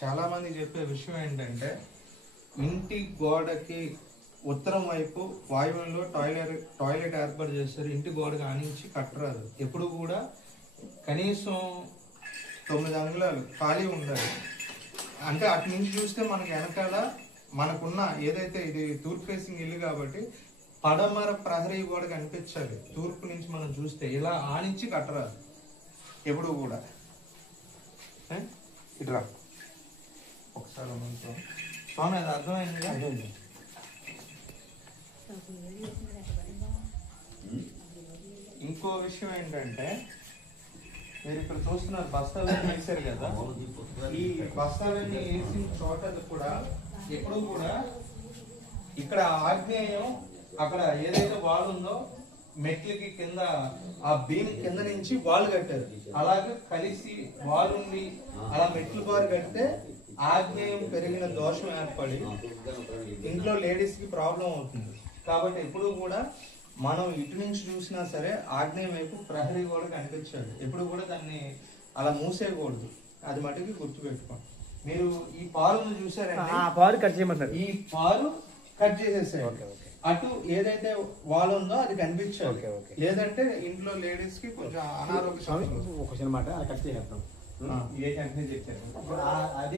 చాలా మంది చెప్పే విషయం ఏంటంటే ఇంటి గోడకి ఉత్తరం వైపు వాయువ్యంలో టాయిలెట్ ఏర్పాటు చేస్తారు. ఇంటి గోడకి ఆనించి కట్టరాదు. ఎప్పుడు కూడా కనీసం 9 అంగుళాలు ఖాళీ ఉండాలి. అంటే అటు నుంచి చూస్తే మనకి వెనకాల మనకున్న ఏదైతే ఇది తూర్పు ఫేసింగ్ ఇల్లు కాబట్టి పడమర ప్రహరీ గోడ కనిపించాలి. తూర్పు నుంచి మనం చూస్తే ఇలా ఆనించి కట్టరాదు ఎప్పుడు కూడా. ఇట్లా ఒకసారి మనతో స్వామి అది అర్థమైంది. ఇంకో విషయం ఏంటంటే మీరు ఇక్కడ చూస్తున్నారు బస్తాలన్నీ వేసారు కదా. ఈ బస్తాలన్నీ వేసిన చోట కూడా ఎప్పుడు కూడా ఇక్కడ ఆగ్నేయం అక్కడ ఏదైతే వాల్ ఉందో మెట్లకి కింద ఆ బీమ్ కింద నుంచి వాల్ కట్టారు. అలాగే కలిసి వాల్ ఉండి అలా మెట్లు బారు కడితే ఆగ్నేయం పెరిగిన దోషం ఏర్పడి ఇంట్లో లేడీస్ కి ప్రాబ్లం అవుతుంది. కాబట్టి ఎప్పుడు కూడా మనం ఇటు నుంచి చూసినా సరే ఆగ్నేయం వైపు ప్రహరీ కూడా కనిపించాలి. ఎప్పుడు కూడా దాన్ని అలా మూసేయకూడదు. అది మటుకి గుర్తుపెట్టుకోండి. మీరు ఈ పాలును చూసారంటే ఈ పాలు కట్ చేసేసాయి. అటు ఏదైతే వాల్ ఉందో అది కనిపించాలి. లేదంటే ఇంట్లో లేడీస్ కి కొంచెం అనారోగ్య సమస్యలు. ఒక సినిమా కట్ చేసేస్తాం. ఏ కంపెనీ చెప్పారు అది